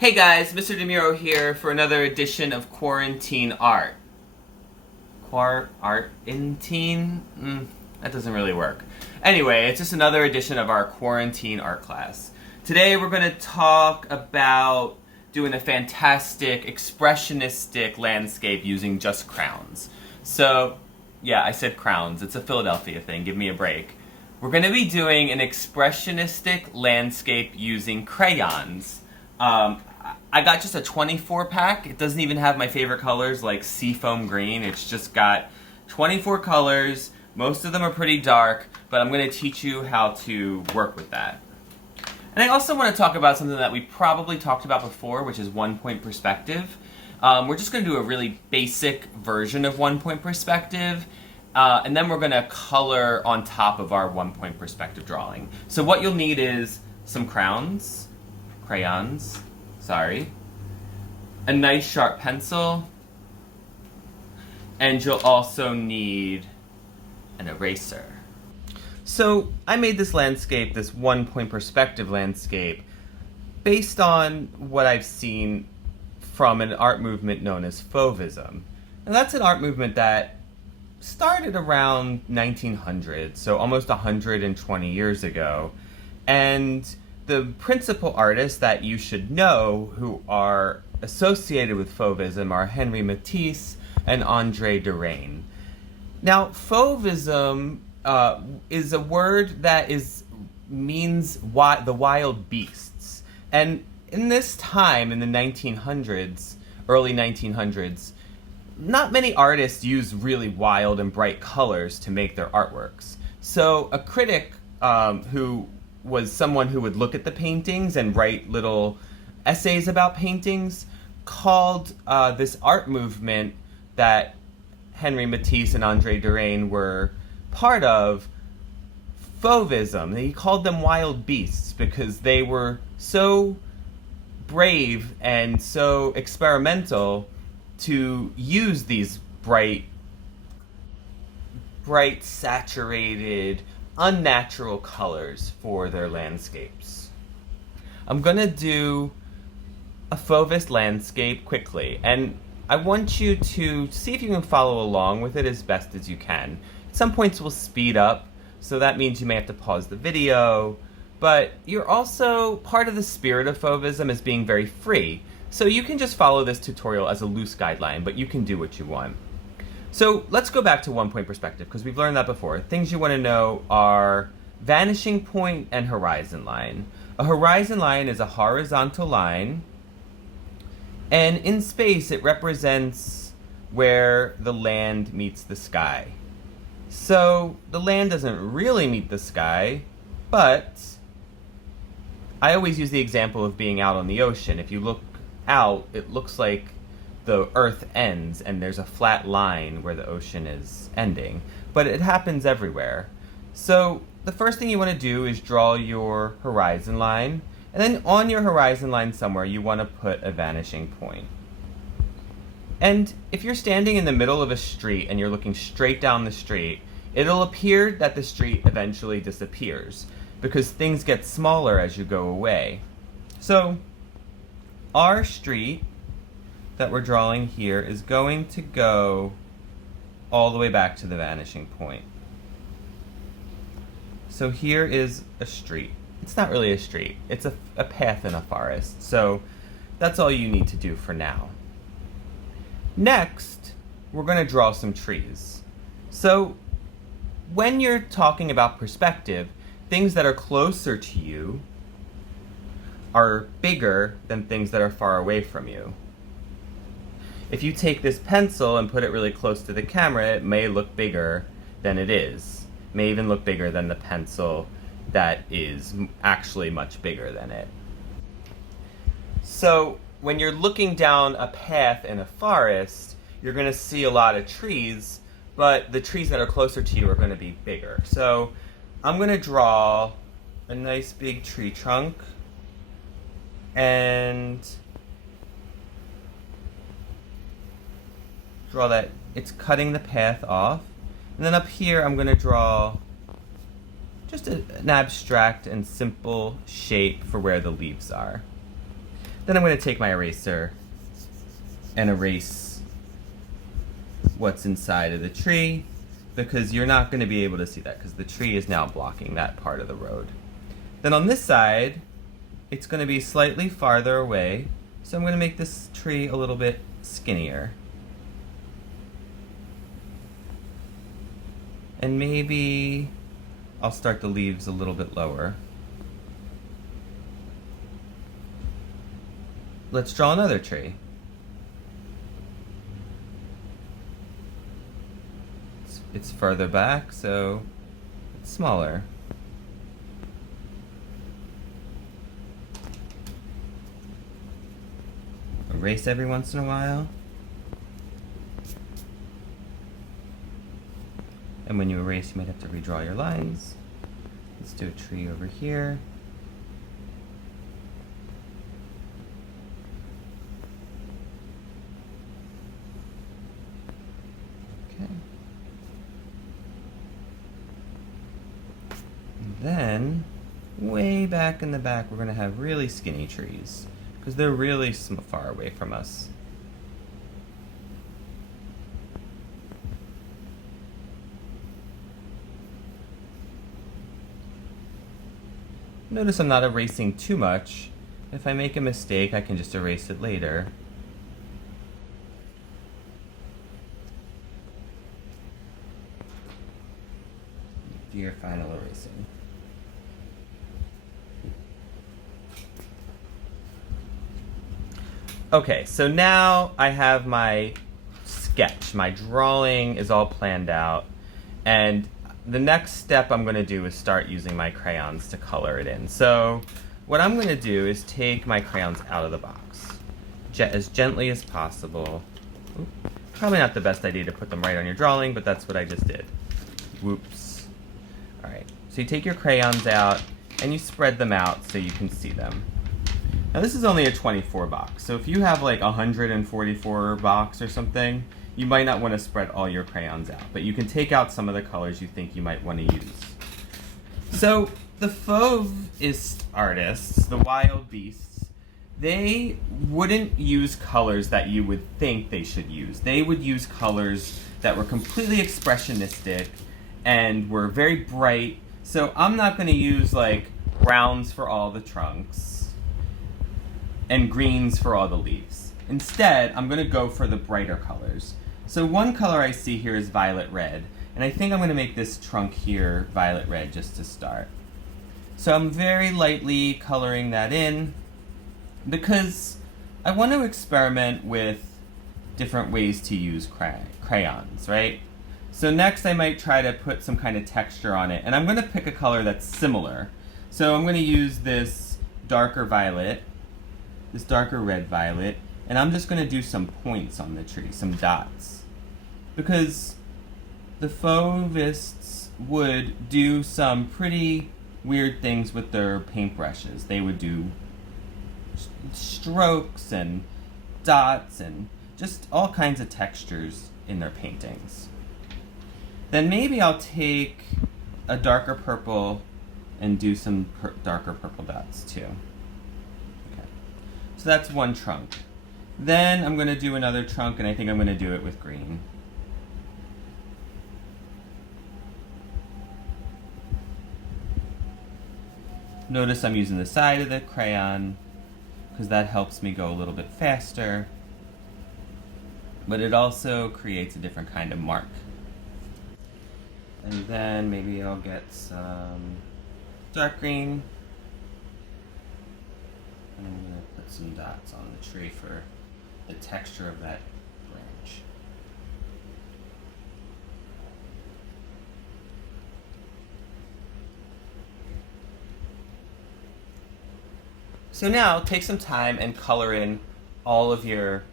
Hey guys, Mr. DeMuro here for another edition of Quarantine Art. Art-in-teen? That doesn't really work. Anyway, it's just another edition of our Quarantine Art class. Today we're going to talk about doing a fantastic expressionistic landscape using just crowns. So, yeah, I said crowns. It's a Philadelphia thing. Give me a break. We're going to be doing an expressionistic landscape using crayons. I got just a 24 pack. It doesn't even have my favorite colors like seafoam green. It's just got 24 colors. Most of them are pretty dark, but I'm going to teach you how to work with that. And I also want to talk about something that we probably talked about before, which is one-point perspective. We're just going to do a really basic version of one-point perspective, and then we're going to color on top of our one-point perspective drawing. So what you'll need is some crayons, a nice sharp pencil, and you'll also need an eraser. So I made this landscape, this one-point perspective landscape, based on what I've seen from an art movement known as Fauvism. And that's an art movement that started around 1900, so almost 120 years ago. And the principal artists that you should know who are associated with Fauvism are Henri Matisse and Andre Derain. Now, Fauvism is a word that means the wild beasts. And in this time, in the 1900s, early 1900s, not many artists used really wild and bright colors to make their artworks. So a critic who was someone who would look at the paintings and write little essays about paintings, called this art movement that Henri Matisse and Andre Derain were part of Fauvism. He called them wild beasts because they were so brave and so experimental to use these bright, saturated, unnatural colors for their landscapes. I'm gonna do a Fauvist landscape quickly, and I want you to see if you can follow along with it as best as you can. At some points we'll speed up, so that means you may have to pause the video, but you're also part of the spirit of Fauvism as being very free, so you can just follow this tutorial as a loose guideline, but you can do what you want. So let's go back to one-point perspective, because we've learned that before. Things you want to know are vanishing point and horizon line. A horizon line is a horizontal line, and in space it represents where the land meets the sky. So the land doesn't really meet the sky, but I always use the example of being out on the ocean. If you look out, it looks like the earth ends and there's a flat line where the ocean is ending, but it happens everywhere. So the first thing you want to do is draw your horizon line, and then on your horizon line somewhere you want to put a vanishing point. And if you're standing in the middle of a street and you're looking straight down the street, it'll appear that the street eventually disappears because things get smaller as you go away. So our street that we're drawing here is going to go all the way back to the vanishing point. So here is a street. It's not really a street. It's a path in a forest. So that's all you need to do for now. Next, we're going to draw some trees. So when you're talking about perspective, things that are closer to you are bigger than things that are far away from you. If you take this pencil and put it really close to the camera, it may look bigger than it is. It may even look bigger than the pencil that is actually much bigger than it. So when you're looking down a path in a forest, you're going to see a lot of trees, but the trees that are closer to you are going to be bigger. So I'm going to draw a nice big tree trunk, and draw that it's cutting the path off. And then up here I'm going to draw just an abstract and simple shape for where the leaves are. Then I'm going to take my eraser and erase what's inside of the tree, because you're not going to be able to see that because the tree is now blocking that part of the road. Then on this side, it's going to be slightly farther away, so I'm going to make this tree a little bit skinnier. And maybe I'll start the leaves a little bit lower. Let's draw another tree. It's further back, so it's smaller. Erase every once in a while. And when you erase, you might have to redraw your lines. Let's do a tree over here. Okay. And then, way back in the back, we're going to have really skinny trees, because they're really far away from us. Notice I'm not erasing too much. If I make a mistake, I can just erase it later. Do your final erasing. Okay, so now I have my sketch. My drawing is all planned out, and the next step I'm going to do is start using my crayons to color it in. So what I'm going to do is take my crayons out of the box as gently as possible. Oop. Probably not the best idea to put them right on your drawing, but that's what I just did. Whoops. Alright, so you take your crayons out and you spread them out so you can see them. Now this is only a 24 box, so if you have like 144 box or something, you might not want to spread all your crayons out, but you can take out some of the colors you think you might want to use. So the Fauvist artists, the wild beasts, they wouldn't use colors that you would think they should use. They would use colors that were completely expressionistic and were very bright. So I'm not going to use like browns for all the trunks and greens for all the leaves. Instead, I'm going to go for the brighter colors. So one color I see here is violet red, and I think I'm going to make this trunk here violet red just to start. So I'm very lightly coloring that in because I want to experiment with different ways to use crayons, right? So next I might try to put some kind of texture on it, and I'm going to pick a color that's similar. So I'm going to use this darker violet, this darker red violet, and I'm just going to do some points on the tree, some dots. Because the Fauvists would do some pretty weird things with their paintbrushes. They would do strokes and dots and just all kinds of textures in their paintings. Then maybe I'll take a darker purple and do some darker purple dots too. Okay. So that's one trunk. Then I'm going to do another trunk, and I think I'm going to do it with green. Notice I'm using the side of the crayon because that helps me go a little bit faster, but it also creates a different kind of mark. And then maybe I'll get some dark green, and I'm going to put some dots on the tree for the texture of that branch. So now take some time and color in all of your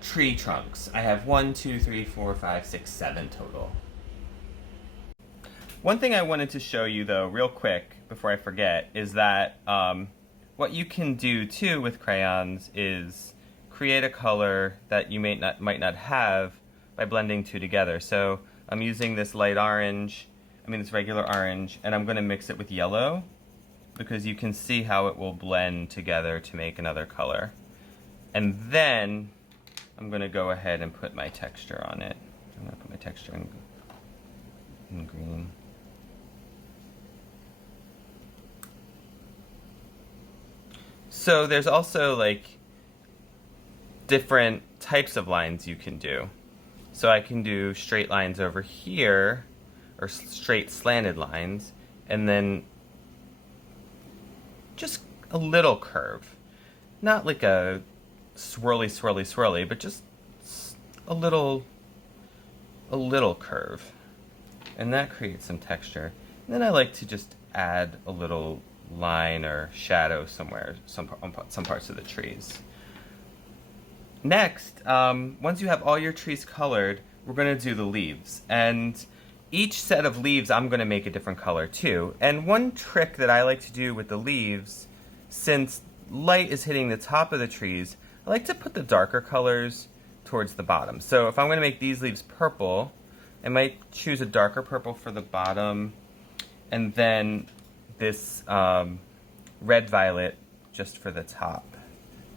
tree trunks. I have 1, 2, 3, 4, 5, 6, 7 total. One thing I wanted to show you though, real quick, before I forget, is that what you can do too with crayons is create a color that you might not have by blending two together. So I'm using this light orange, this regular orange, and I'm going to mix it with yellow. because you can see how it will blend together to make another color. And then I'm going to go ahead and put my texture on it. I'm going to put my texture in green. So there's also like different types of lines you can do. So I can do straight lines over here, or straight slanted lines, and then just a little curve. Not like a swirly, swirly, swirly, but just a little curve. And that creates some texture. And then I like to just add a little line or shadow somewhere, some parts of the trees. Next, once you have all your trees colored, we're going to do the leaves. And each set of leaves I'm going to make a different color too. And one trick that I like to do with the leaves, since light is hitting the top of the trees, I like to put the darker colors towards the bottom. So if I'm going to make these leaves purple, I might choose a darker purple for the bottom, and then this red-violet just for the top,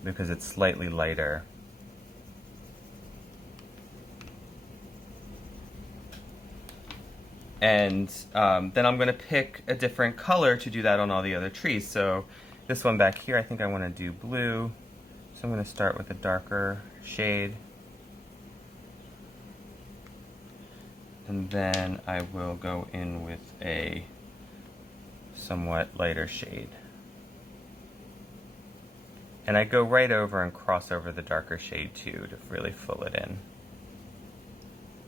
because it's slightly lighter. And then I'm going to pick a different color to do that on all the other trees. So this one back here, I think I want to do blue. So I'm going to start with a darker shade. And then I will go in with a somewhat lighter shade. And I go right over and cross over the darker shade too to really fill it in.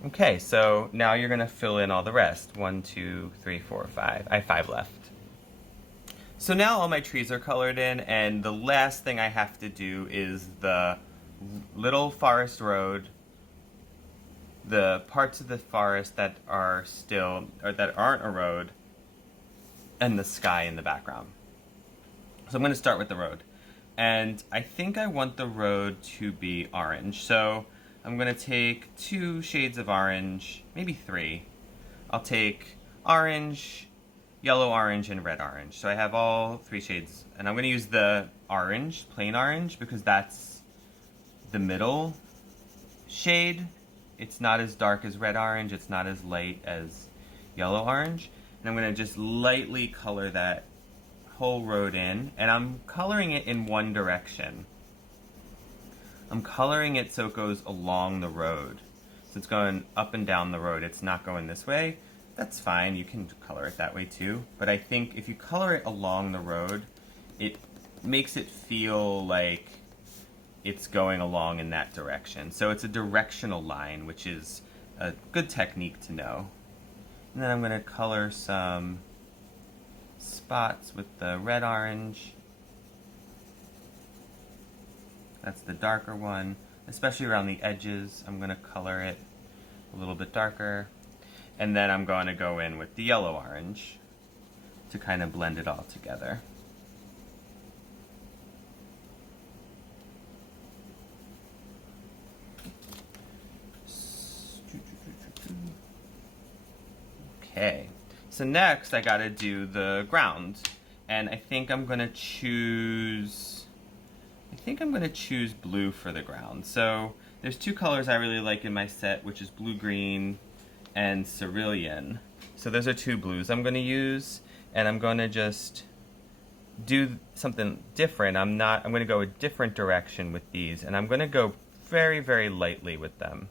Okay, so now you're going to fill in all the rest. 1, 2, 3, 4, 5. I have 5 left. So now all my trees are colored in, and the last thing I have to do is the little forest road, the parts of the forest that are still, or that aren't a road, and the sky in the background. So I'm going to start with the road. And I think I want the road to be orange. So I'm going to take 2 shades of orange, maybe 3. I'll take orange, yellow orange, and red orange. So I have all 3 shades. And I'm going to use the orange, plain orange, because that's the middle shade. It's not as dark as red orange. It's not as light as yellow orange. And I'm going to just lightly color that whole road in. And I'm coloring it in one direction. I'm coloring it so it goes along the road. So it's going up and down the road. It's not going this way. That's fine. You can color it that way too. But I think if you color it along the road, it makes it feel like it's going along in that direction. So it's a directional line, which is a good technique to know. And then I'm going to color some spots with the red orange. That's the darker one, especially around the edges. I'm going to color it a little bit darker. And then I'm going to go in with the yellow orange to kind of blend it all together. Okay, so next I got to do the ground. And I think I'm going to choose blue for the ground. So there's 2 colors I really like in my set, which is blue-green and cerulean. So those are 2 blues I'm going to use, and I'm going to just do something different. I'm going to go a different direction with these, and I'm going to go very, very lightly with them.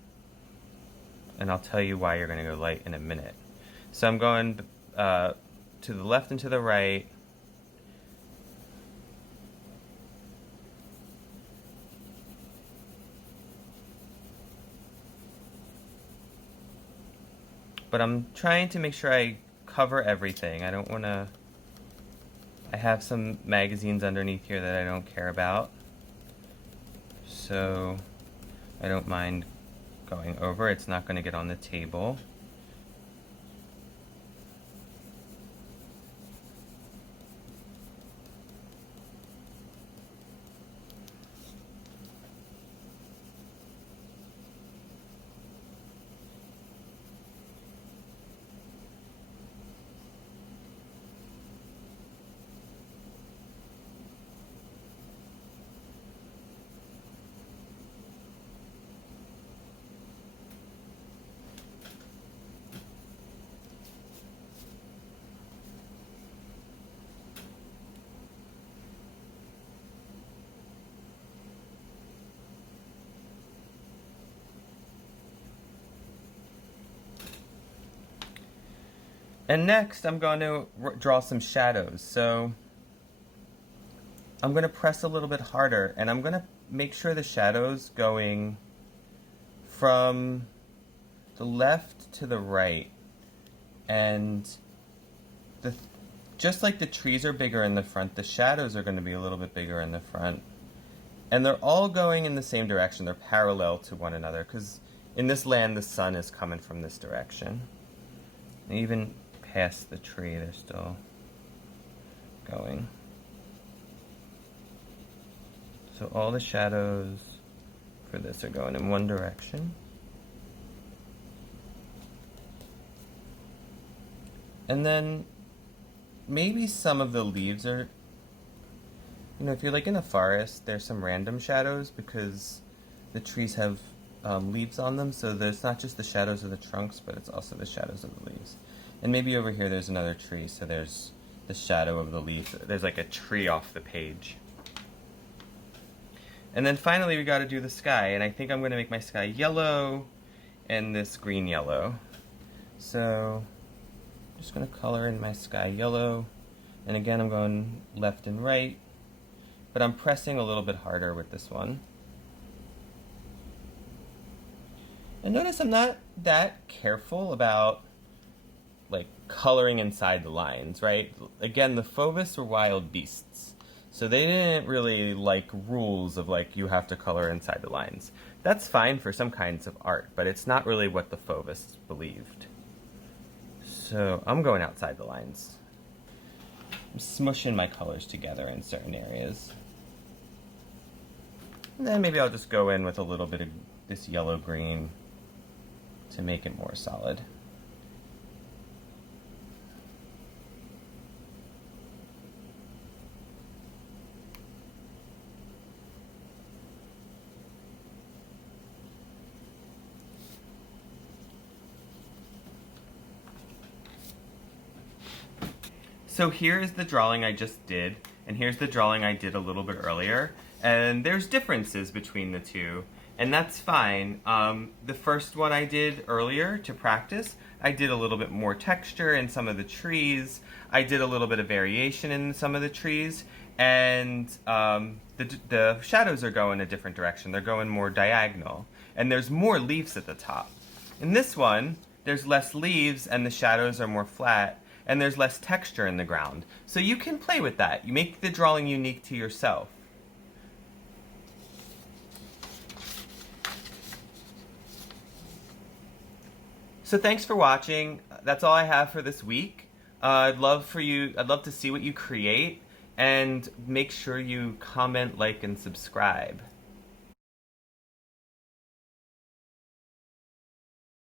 And I'll tell you why you're going to go light in a minute. So I'm going to the left and to the right. But I'm trying to make sure I cover everything. I don't want to... I have some magazines underneath here that I don't care about. So I don't mind going over. It's not going to get on the table. And next I'm going to draw some shadows. So I'm going to press a little bit harder, and I'm going to make sure the shadow's going from the left to the right. And just like the trees are bigger in the front, the shadows are going to be a little bit bigger in the front. And they're all going in the same direction. They're parallel to one another, because in this land the sun is coming from this direction. And even past the tree, they're still going. So all the shadows for this are going in one direction. And then maybe some of the leaves are, if you're like in a forest, there's some random shadows because the trees have leaves on them, so there's not just the shadows of the trunks, but it's also the shadows of the leaves. And maybe over here there's another tree, so there's the shadow of the leaf. There's like a tree off the page. And then finally we got to do the sky, and I think I'm going to make my sky yellow and this green yellow. So I'm just going to color in my sky yellow, and again I'm going left and right, but I'm pressing a little bit harder with this one. And notice I'm not that careful about like coloring inside the lines, right? Again, the Fauvists were wild beasts, so they didn't really like rules of like you have to color inside the lines. That's fine for some kinds of art, but it's not really what the Fauvists believed. So I'm going outside the lines. I'm smushing my colors together in certain areas. And then maybe I'll just go in with a little bit of this yellow-green to make it more solid. So here's the drawing I just did, and here's the drawing I did a little bit earlier, and there's differences between the two, and that's fine. The first one I did earlier to practice, I did a little bit more texture in some of the trees, I did a little bit of variation in some of the trees, and the shadows are going a different direction. They're going more diagonal, and there's more leaves at the top. In this one, there's less leaves and the shadows are more flat, and there's less texture in the ground. So you can play with that. You make the drawing unique to yourself. So thanks for watching. That's all I have for this week. I'd love to see what you create, and make sure you comment, like, and subscribe.